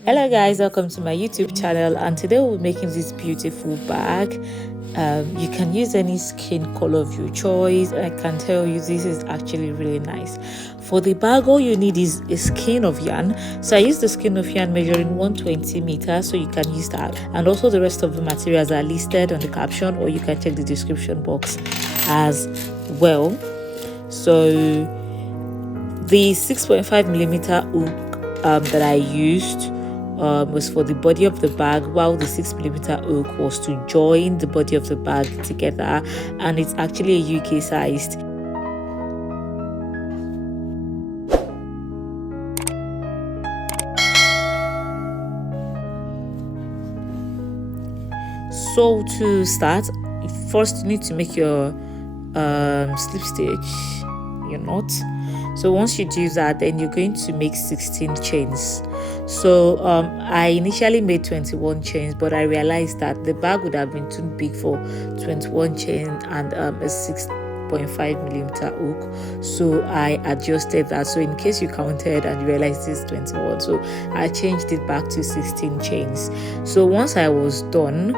Hello guys, welcome to my YouTube channel, and today we'll be making this beautiful bag. You can use any skin color of your choice. I can tell you this is actually really nice. For the bag, all you need is a skein of yarn. So I use the skein of yarn measuring 120 meters, so you can use that. And also the rest of the materials are listed on the caption, or you can check the description box as well. So the 6.5 millimeter hook that I used was for the body of the bag, while the 6 millimeter hook was to join the body of the bag together, and it's actually a UK sized. So to start, first you need to make your slip stitch, your knot. So once you do that, then you're going to make 16 chains. So I initially made 21 chains, but I realized that the bag would have been too big for 21 chains and a 6.5 millimeter hook, so I adjusted that. So in case you counted and you realized this 21, so I changed it back to 16 chains. So once I was done,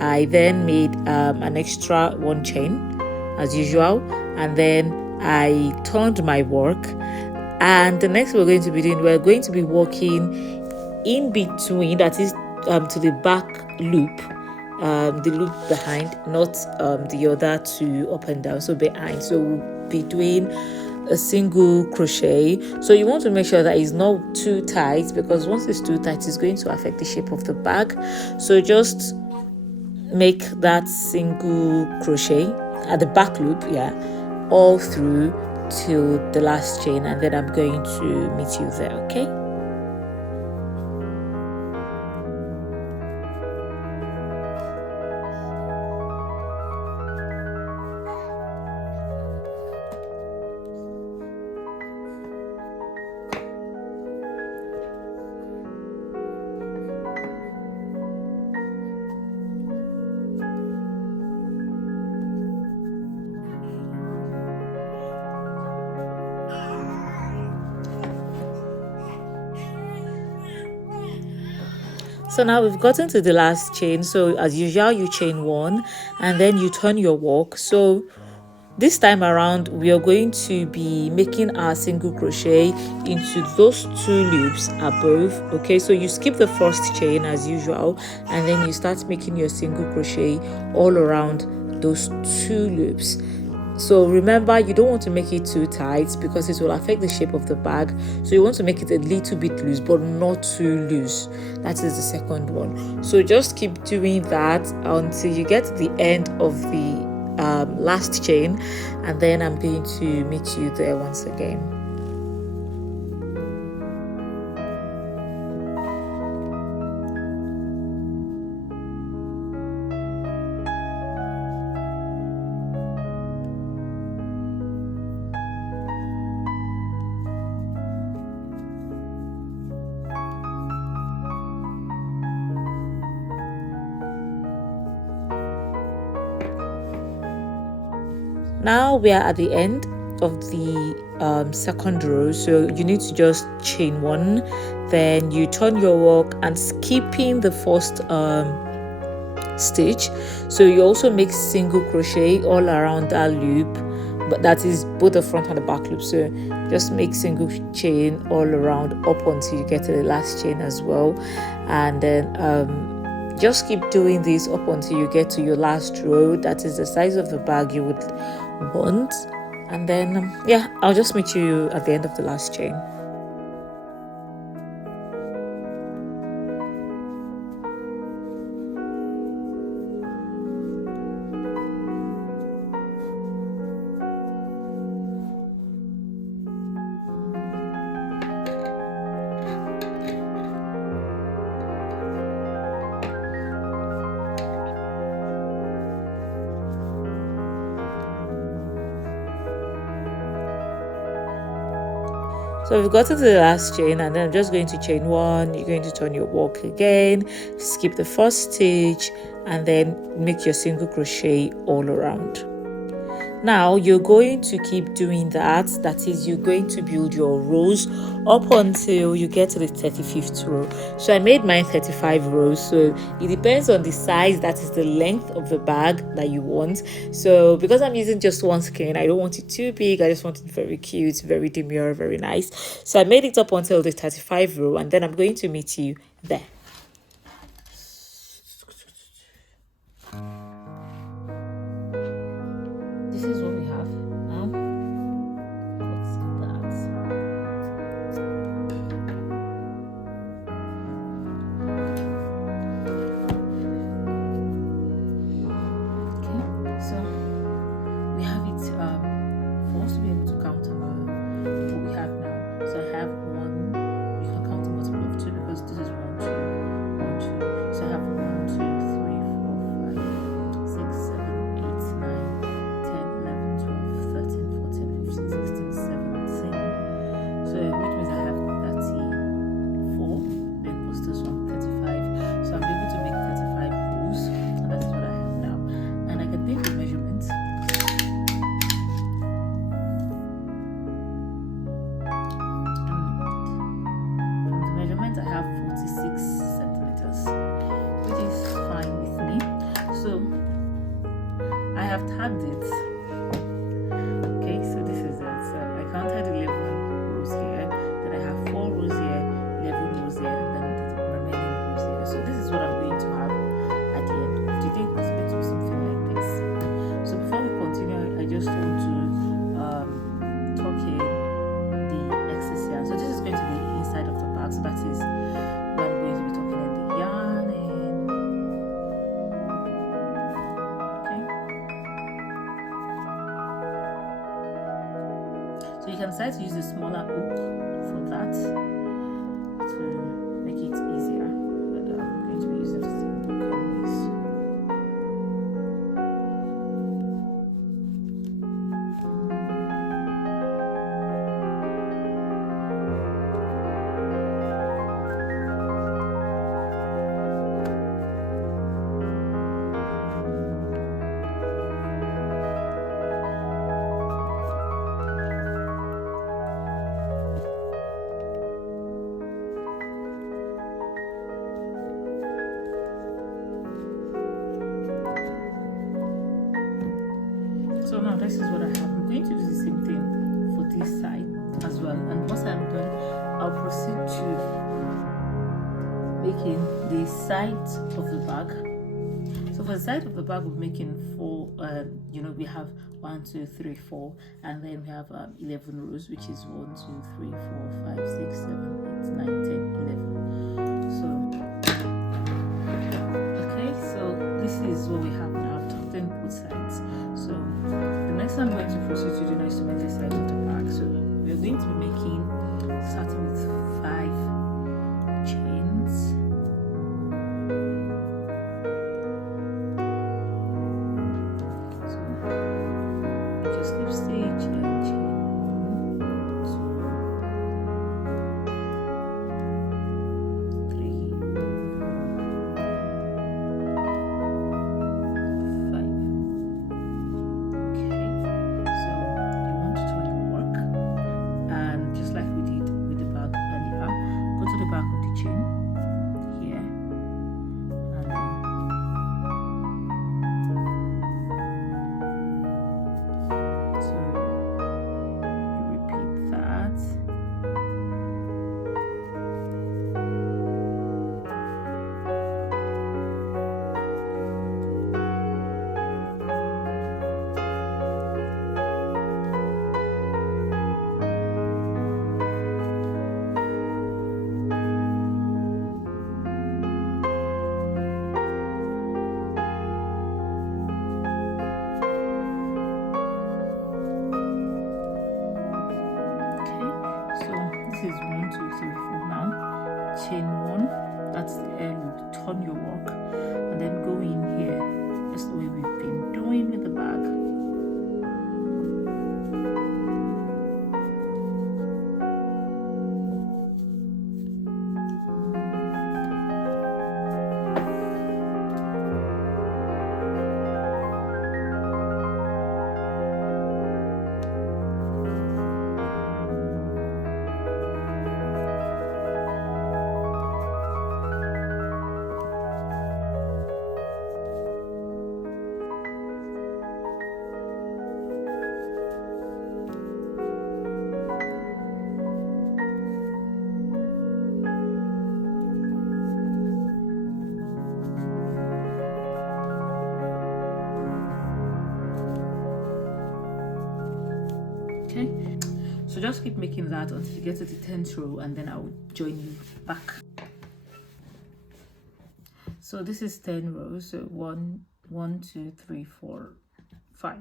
I then made an extra one chain as usual, and then I turned my work. And the next we're going to be working in between, that is to the back loop, the loop behind, not the other two up and down, so behind. So we'll be doing a single crochet. So you want to make sure that it's not too tight, because once it's too tight, it's going to affect the shape of the bag. So just make that single crochet at the back loop, all through till the last chain, and then I'm going to meet you there. Okay. So now we've gotten to the last chain. So as usual, you chain one and then you turn your work. So this time around, we are going to be making our single crochet into those two loops above. Okay, so you skip the first chain as usual, and then you start making your single crochet all around those two loops. So remember, you don't want to make it too tight because it will affect the shape of the bag. So you want to make it a little bit loose, but not too loose. That is the second one. So just keep doing that until you get to the end of the last chain, and then I'm going to meet you there once again. Now we are at the end of the second row, so you need to just chain one, then you turn your work and skipping the first stitch. So you also make single crochet all around that loop, but that is both the front and the back loop. So just make single chain all around up until you get to the last chain as well, and then just keep doing this up until you get to your last row, that is the size of the bag you would want. And then I'll just meet you at the end of the last chain. So we've gotten to the last chain, and then I'm just going to chain one. You're going to turn your work again, skip the first stitch, and then make your single crochet all around. Now you're going to keep doing that. That is, you're going to build your rows up until you get to the 35th row. So I made mine 35 rows. So it depends on the size, that is the length of the bag that you want. So because I'm using just one skein, I don't want it too big. I just want it very cute, very demure, very nice. So I made it up until the 35 row, and then I'm going to meet you there. This is what we have now. What's that? Okay, so we have it for us to be able to count what we have now. So I have one. You can count a multiple of two because this is 1, 2, 1, 2. So I have 1, 2, 3, 4, 5, 6, 7, 8, 9, 10, 11, 12, 13, 14, 15, 16, 17. So which means I have 34, then plus this one, 35. So I'm able to make 35 rows, and that is what I have now. And I can take the measurements. From the measurement, I have 46 centimeters, which is fine with me. So I have tagged it. Okay, so this is it. So I counted 11 rows here, then I have 4 rows here, 11 rows here, and then the remaining rows here. So this is what I'm going to have at the end of the day. It's going to be something like this. So before we continue, I just want to tuck in the excess yarn. So this is going to be inside of the bag. So that is where I'm going to be tucking in the yarn in. Okay. So you can decide to use a smaller hook for that to make it easier. But I'm going to be using the same hook anyways. So now this is what I have. I'm going to do the same thing for this side as well. And once I'm done, I'll proceed to making the sides of the bag. So for the side of the bag, we're making 4. We have 1, 2, 3, 4, and then we have 11 rows, which is 1, 2, 3, 4, 5, 6, 7, 8, 9, 10, 11. Okay, so this is what we have now. I've tucked in both sides. So the next thing I'm going to proceed to do now is to make the side of the bag. So we're going to be making, starting with 5 chains. So just slip stitch and chain 1, 2, 3, 4, 5. Okay, so you want to turn your work, and just like we did with the bag earlier, go to the back of the chain here, and then so you repeat that. This is 1, 2, 3, 4 now. Chain 1, that's the end. Turn your work, and then go in here. That's the way we've been doing with the bag. So just keep making that until you get to the 10th row, and then I'll join you back. So this is 10 rows. So 1 2 3 4 5.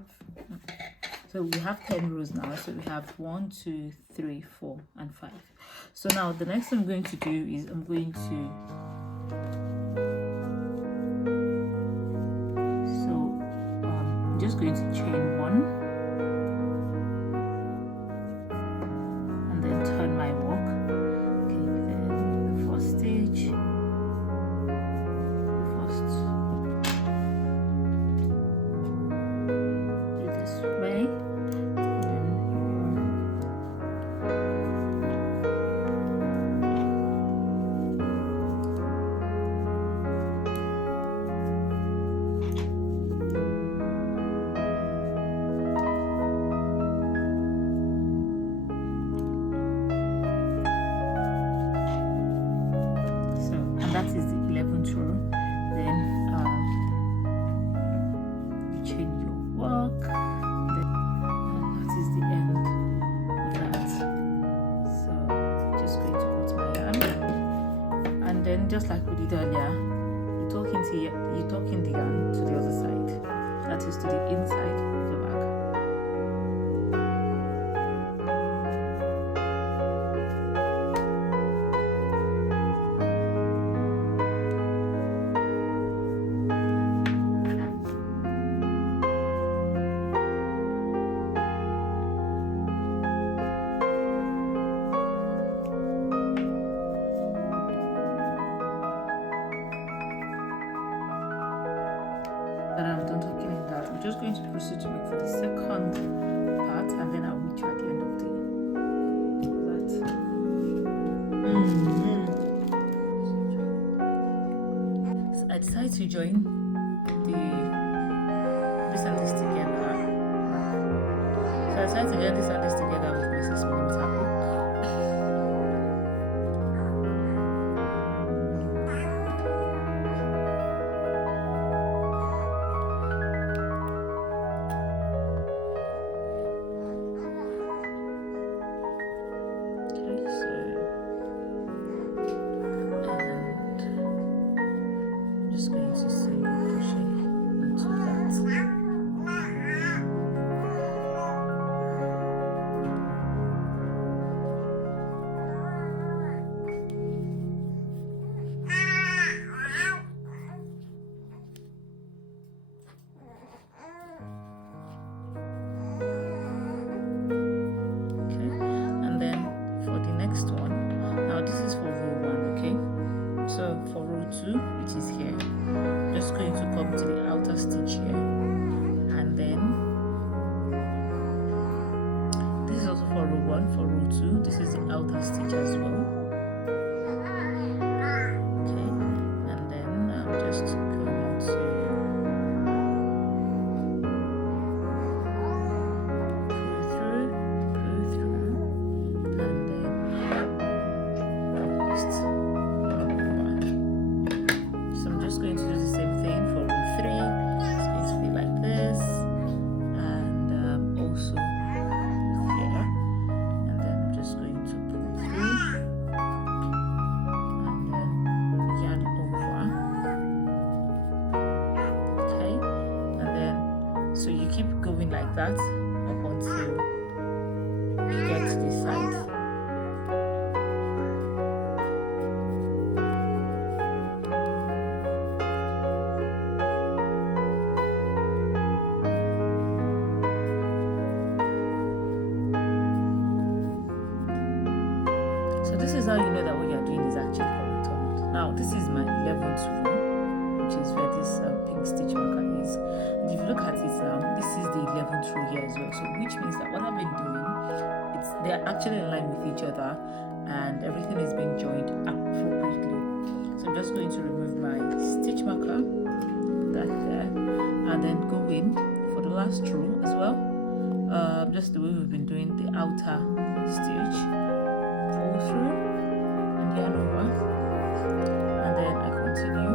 So we have 10 rows now. So we have 1 2 3 4 and 5. So now the next thing I'm going to do is I'm going to just going to chain 1 and then turn my work. Okay, then the first stitch, do this way, that is the 11th row. Then you chain your work, and that is the end of that. So just going to put my yarn, and then just like we did earlier, you tuck in the yarn to the other side, that is to the inside of the bag. That I'm done talking in that, I'm just going to proceed to make for the second part, and then I'll meet you at the end of that. So I decided to join this and this together. So I decided to join this and this together with my 6mm hook. For row 2, which is here, just going to come to the outer stitch here, and then this is also for row 1. For row 2, this is the outer stitch as well. Okay, and then I'm just going to pull through, and then just going to do the same thing for row 3. It's going to be like this, and also here, and then I'm just going to pull through and then yarn over. Okay, and then so you keep going like that up until you get to this side. This is how you know that what you're doing is actually correct or not. Now, this is my 11th row, which is where this pink stitch marker is. And if you look at it now, this is the 11th row here as well. So, which means that what I've been doing, they're actually in line with each other, and everything is being joined appropriately. So, I'm just going to remove my stitch marker, that there, and then go in for the last row as well. Just the way we've been doing the outer stitch. Pull through and yarn over, and then I continue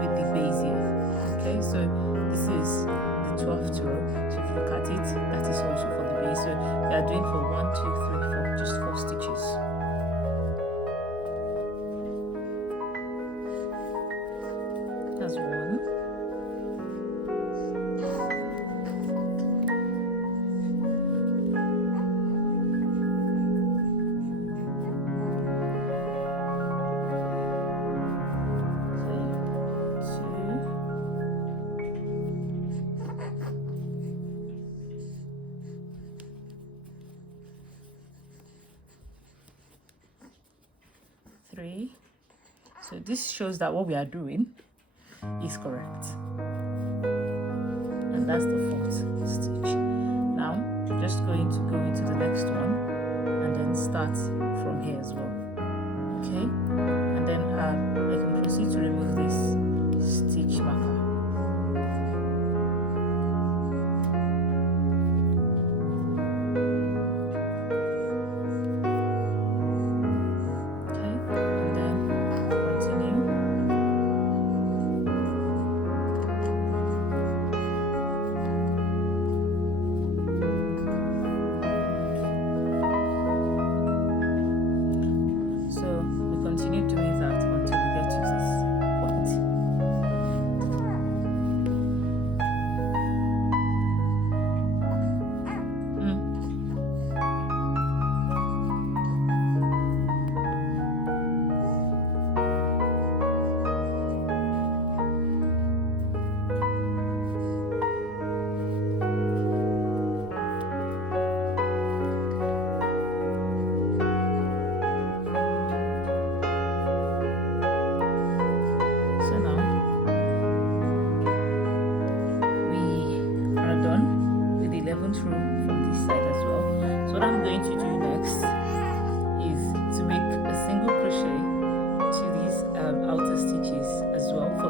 with the base here. Okay, so this is the 12th row. So if you look at it, that is also for the base. So we are doing for 1 2 That's one. Three. So this shows that what we are doing is correct, and that's the fourth stitch. Now just going to go into the next one and then start from here as well. Okay, and then I can proceed to remove this stitch marker.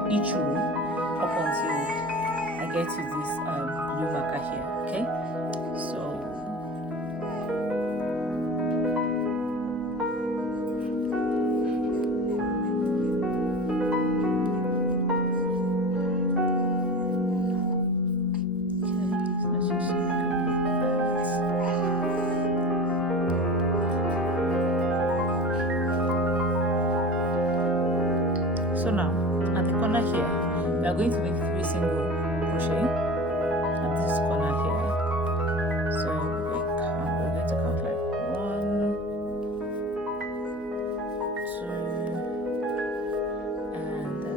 Each row up until I get to this blue marker here. Okay, so now at the corner here, we are going to make 3 single crochet at this corner here. So we're going to count like 1, 2, and 3.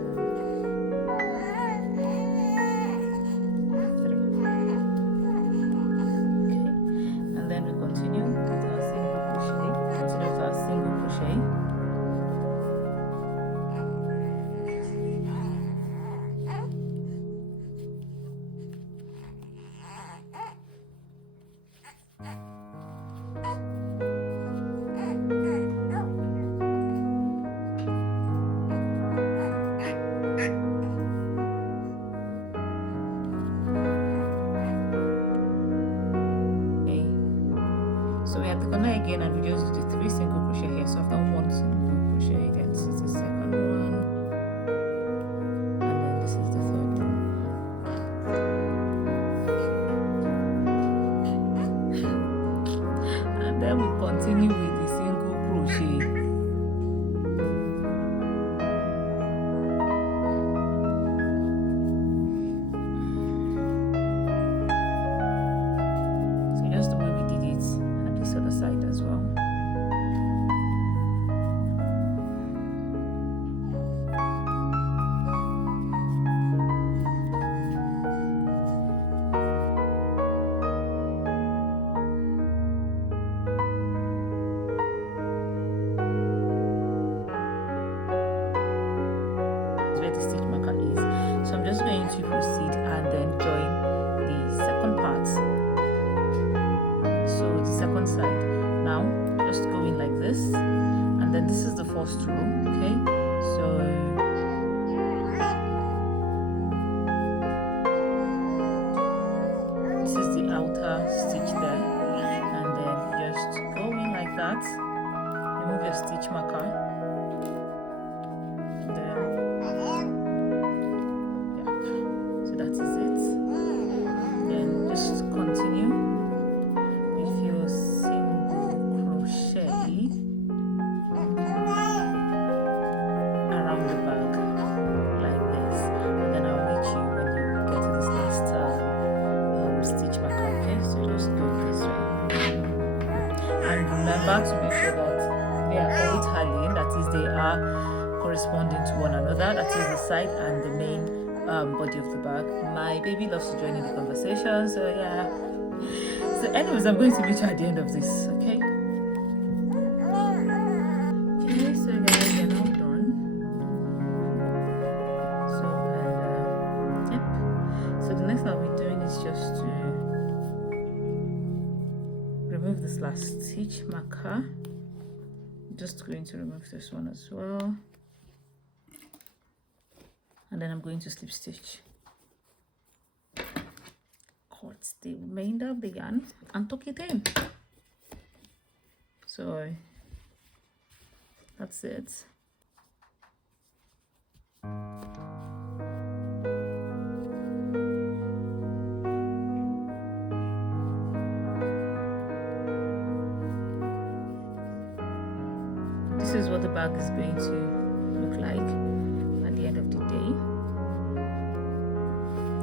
Okay, and then we continue with our single crochet. So we're at the corner again, and we just do the 3 single crochet here. So I've done 1 single crochet, then this is the second one, and then this is the third one. And then we continue with the single crochet. Side as well. Where the stitch marker is. So I'm just going to proceed and then join the second part. So the second side. Now just go in like this, and then this is the first row. Okay, so this is the outer stitch there, and then just go in like that, remove your stitch marker, then yeah, so that is it. Then just continue with your single crochet, back to make sure that they are all tallying, that is, they are corresponding to one another, that is the side and the main body of the bag. My baby loves to join in the conversation, so yeah. So anyways, I'm going to meet you at the end of this, okay? Okay, so guys, we're now done. So yep. So the next thing I'll be doing is just to remove this last stitch marker. I'm just going to remove this one as well, and then I'm going to slip stitch, cut the remainder of the yarn and tuck it in. So that's it. This is what the bag is going to look like at the end of the day.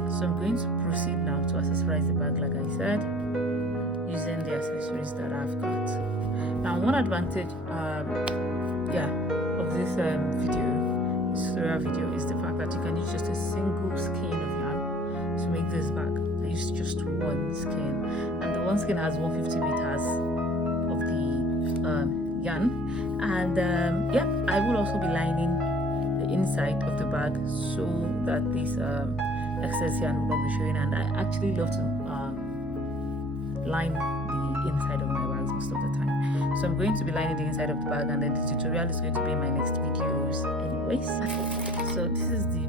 So I'm going to proceed now to accessorize the bag, like I said, using the accessories that I've got. Now, one advantage of this tutorial video is the fact that you can use just a single skein of yarn to make this bag. I use just one skein, and the one skein has 150 meters of the yarn, and I will also be lining the inside of the bag so that this excess yarn will not be showing. And I actually love to line the inside of my bags most of the time, so I'm going to be lining the inside of the bag, and then the tutorial is going to be in my next videos anyways. So this is the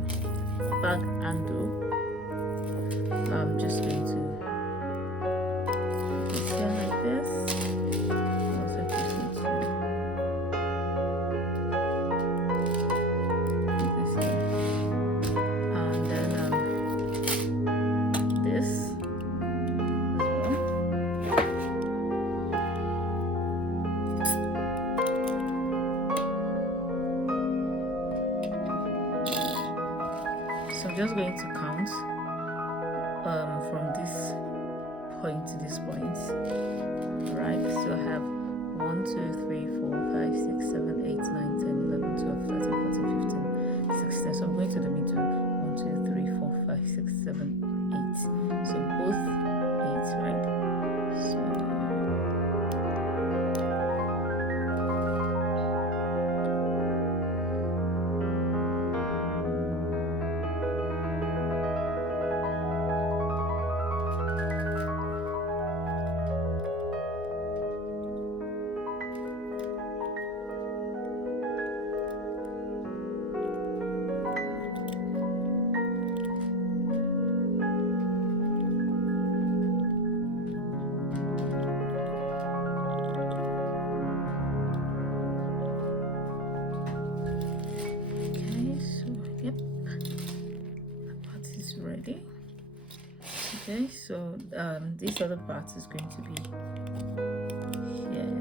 bag handle. I'm just going to put this here like this. Also proceed to put this here, and then this as well. So I'm just going to count from this point to this point. Alright, so I have 1, 2, 3, 4, 5, 6, 7, 8, 9, 10, 11, 12, 13, 14, 15, 16. So I'm going to the middle. 1, 2, 3, 4, 5, 6, 7, 8. So both 8, right? So okay, so this other part is going to be here.